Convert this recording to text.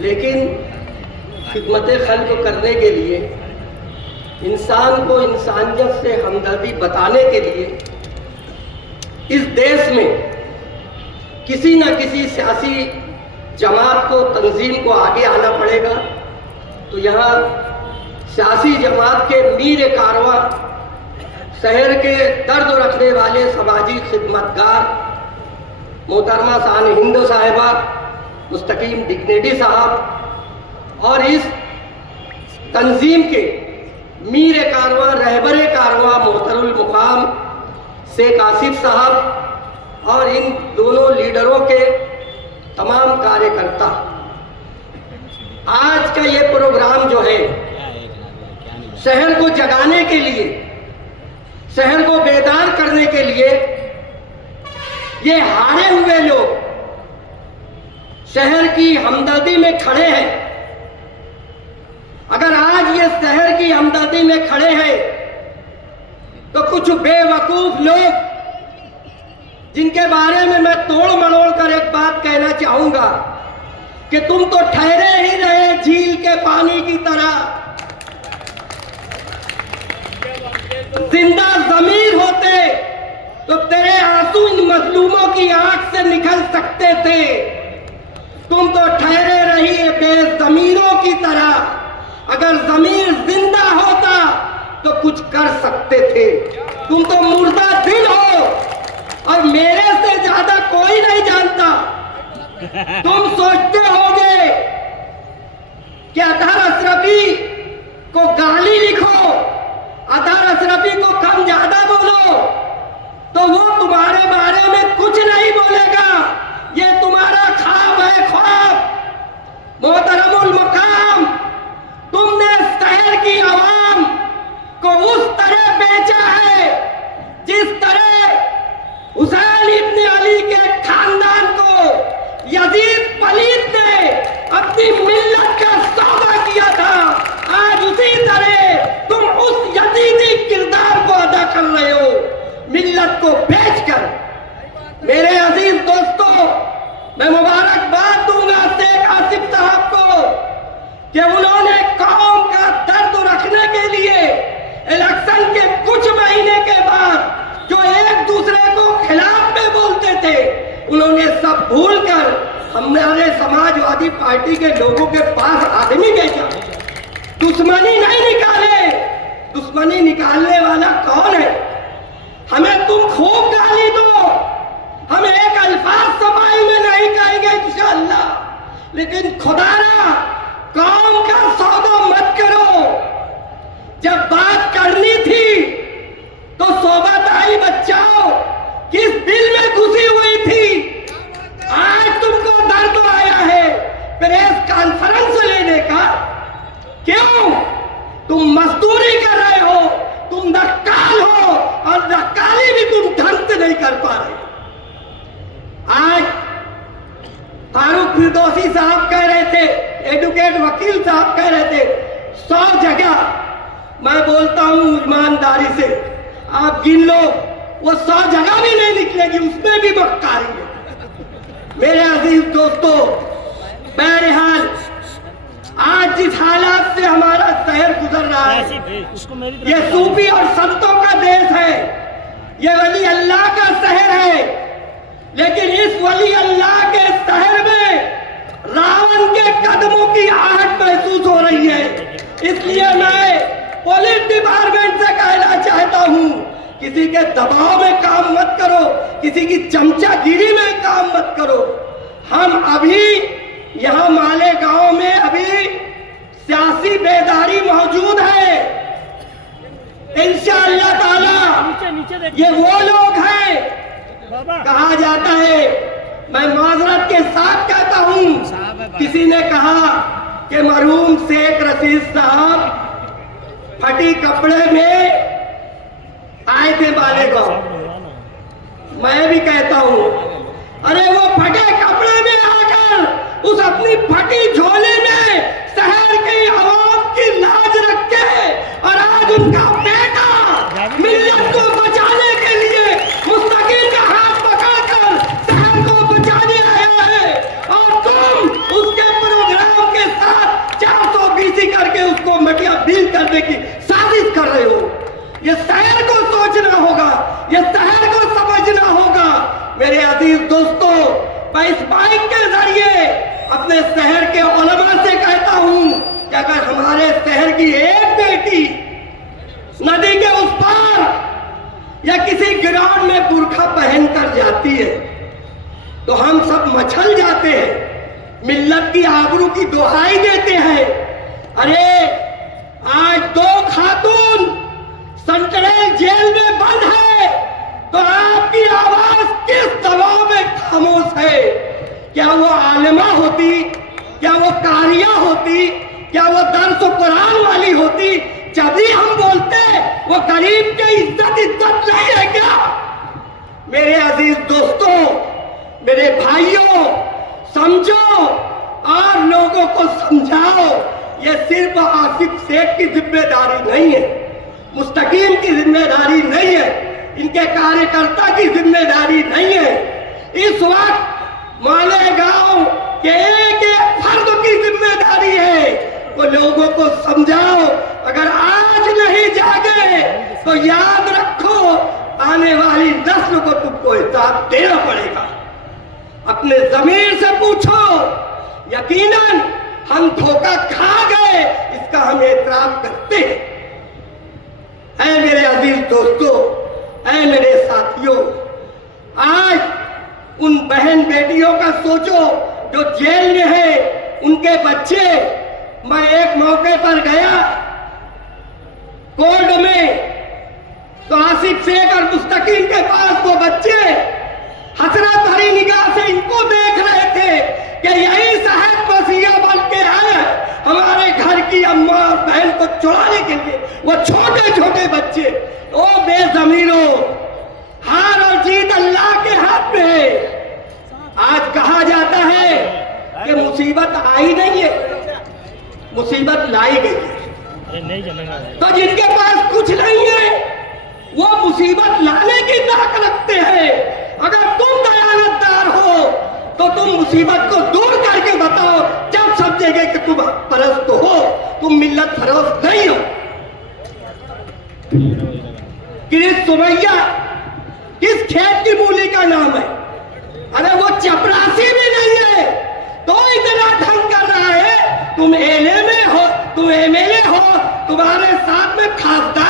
लेकिन खिदमत खल्क़ करने के लिए, इंसान को इंसानियत से हमदर्दी बताने के लिए इस देश में किसी न किसी सियासी जमात को, तंजीम को आगे आना पड़ेगा। तो यहाँ सियासी जमात के मीर कारवां, शहर के दर्द रखने वाले समाजी खिदमतगार मोहतरमा शान हिंद साहिबा मुस्तकीम डिग्नेडी साहब और इस तंजीम के मीर कारवां, रहबर कारवां मोहतरुल मुकाम शेख आसिफ साहब और इन दोनों लीडरों के तमाम कार्यकर्ता, आज का ये प्रोग्राम जो है शहर को जगाने के लिए, शहर को बेदार करने के लिए, ये हारे हुए लोग शहर की हमदर्दी में खड़े हैं। अगर आज ये शहर की हमदर्दी में खड़े हैं तो कुछ बेवकूफ लोग, जिनके बारे में मैं तोड़ मरोड़ कर एक बात कहना चाहूंगा कि तुम तो ठहरे ही रहे झील के पानी की तरह, जिंदा ज़मीर होते तो तेरे आंसू इन मजलूमों की आंख से निकल सकते थे। तुम तो ठहरे रही बेज़मीरों की तरह। अगर ज़मीर जिंदा होता तो कुछ कर सकते थे। तुम तो मुर्दा दिल हो और मेरे से ज्यादा कोई नहीं जानता। तुम सोचते होगे कि अतहर अशरफी को गाली लिखो, अतहर अशरफी को कम ज्यादा बोलो तो वो तुम्हारे बारे में कुछ नहीं बोलेगा। ये तुम्हारा ख्वाब है, ख्वाब। मोहतरमुल मकाम, तुमने शहर की आवाम को उस तरह बेचा है जिस तरह हुसैन इब्न अली के खानदान को यजीद पलीद ने अपनी मिल्लत का सौदा किया था। आज उसी तरह तुम उस यजीदी किरदार को अदा कर रहे हो, मिल्लत को बेचकर। मेरे अजीज दोस्तों, मैं मुबारकबाद दूंगा शेख आसिफ साहब को कि उन्होंने कौम का दर्द रखने के लिए इलेक्शन के कुछ महीने के बाद जो एक दूसरे को खिलाफ में बोलते थे, उन्होंने सब भूलकर हमारे समाजवादी पार्टी के लोगों के पास आदमी भेजा। दुश्मनी नहीं निकाले। दुश्मनी निकालने वाला कौन है? हमें तुम खूब गाली दो, हम एक अल्फाज सफाई में नहीं कहेंगे इंशाअल्लाह, लेकिन खुदारा कौम का सौदा मत करो। जब बात करनी थी तो सोबत आई बच्चाओ किस दिल में घुसी हुई थी। आज तुमको दर्द आया है प्रेस कॉन्फ्रेंस लेने का। क्यों? तुम मजदूरी कर रहे हो, तुम नक्काल हो और नक्काली भी तुम ढंग से नहीं कर पा रहे। आज फारूक फिरदौसी साहब कह रहे थे, एडवोकेट वकील साहब कह रहे थे 100 जगह, मैं बोलता हूं ईमानदारी से, आप गिन लो, वो 100 जगह भी नहीं निकलेगी, उसमें भी मक्कारी है। मेरे अजीज दोस्तों, बहरहाल आज जिस हालात से हमारा शहर गुजर रहा है, ये सूफी और संतों का देश है, ये वली अल्लाह का शहर है। लेकिन इस वली अल्लाह के शहर में रावण के कदमों की आहट महसूस हो रही है। इसलिए मैं पुलिस डिपार्टमेंट से कहना चाहता हूं, किसी के दबाव में काम मत करो, किसी की चमचागिरी में काम मत करो। हम अभी यहाँ मालेगांव में अभी सियासी बेदारी मौजूद है। इंशाअल्लाह ताला ये वो लोग हैं, कहा जाता है, मैं माजरत के साथ कहता हूं, किसी ने कहा कि मरहूम शेख रशीद साहब फटी कपड़े में आए थे मालेगांव। मैं भी कहता हूं, अरे वो फटे कपड़े में आकर उस अपनी फटी झोली में शहर की आवाम की लाज रख के, और आज उनका बेटा मिल्लत को बचाने के लिए मुस्तकीम का हाथ पकड़कर शहर को बचाने आया है, और तुम उसके प्रोग्राम कुर्सी करके उसको मटियाबील करने की साजिश कर रहे हो। ये शहर को सोचना होगा, ये शहर को समझना होगा। मेरे अजीज दोस्तों, मैं इस बाइक के जरिए अपने शहर के उलमा से कहता हूं कि अगर हमारे शहर की एक बेटी नदी के उस पार या किसी ग्राउंड में बुर्खा पहनकर जाती है तो हम सब मचल जाते हैं, मिल्लत की आबरू की दुहाई देते हैं। अरे आज 2 खातून सेंट्रल जेल में बंद है तो आपकी आवाज किस दबाव में खामोश है? क्या वो आलिमा होती, क्या वो कारिया होती, क्या वो दर्स कुरान वाली होती, जब भी हम बोलते वो गरीब की इज्जत नहीं है क्या? मेरे अजीज दोस्तों, मेरे भाइयों, समझो और लोगों को समझाओ। ये सिर्फ आसिफ शेख की जिम्मेदारी नहीं है, मुस्तकीम की जिम्मेदारी नहीं है, इनके कार्यकर्ता की जिम्मेदारी नहीं है। इस वक्त मालेगांव के एक फर्द की जिम्मेदारी है। तो लोगों को समझाओ, अगर आज नहीं जागे तो याद रखो आने वाली नस्ल को तुमको हिसाब देना पड़ेगा। अपने जमीर से पूछो, यकीनन हम धोखा खा गए, इसका हम एतराफ करते हैं। ऐ मेरे अजीज दोस्तों, ऐ मेरे साथियों, आज उन बहन बेटियों का सोचो जो जेल में है, उनके बच्चे। मैं एक मौके पर गया कोर्ट में, तो आसिफ शेख और मुस्तकीम के पास वो बच्चे हसरत भरी निगाह से इनको देख रहे थे कि यही साहब मसीहा बन के आए हमारे घर की अम्मा और बहन को चुराने के लिए। वो छोटे छोटे बच्चे। ओ बेज़मीरों, हार और जीत अल्लाह के हाथ में है। आज कहा जाता है कि मुसीबत आई नहीं है, मुसीबत लाई गई है। तो जिनके पास कुछ नहीं है वो मुसीबत लाने की ताकत रखते हैं। अगर तुम दयानतदार हो तो तुम मुसीबत को दूर करके बताओ, जब समझेंगे कि तुम परस्त हो, तुम मिल्लत फरोख्त नहीं हो। किस सुमैया किस खेत की मूली का नाम है? अरे वो चपरासी भी नहीं है तो इतना ढंग कर रहा है। तुम एमएलए हो, तुम्हारे साथ में खासदार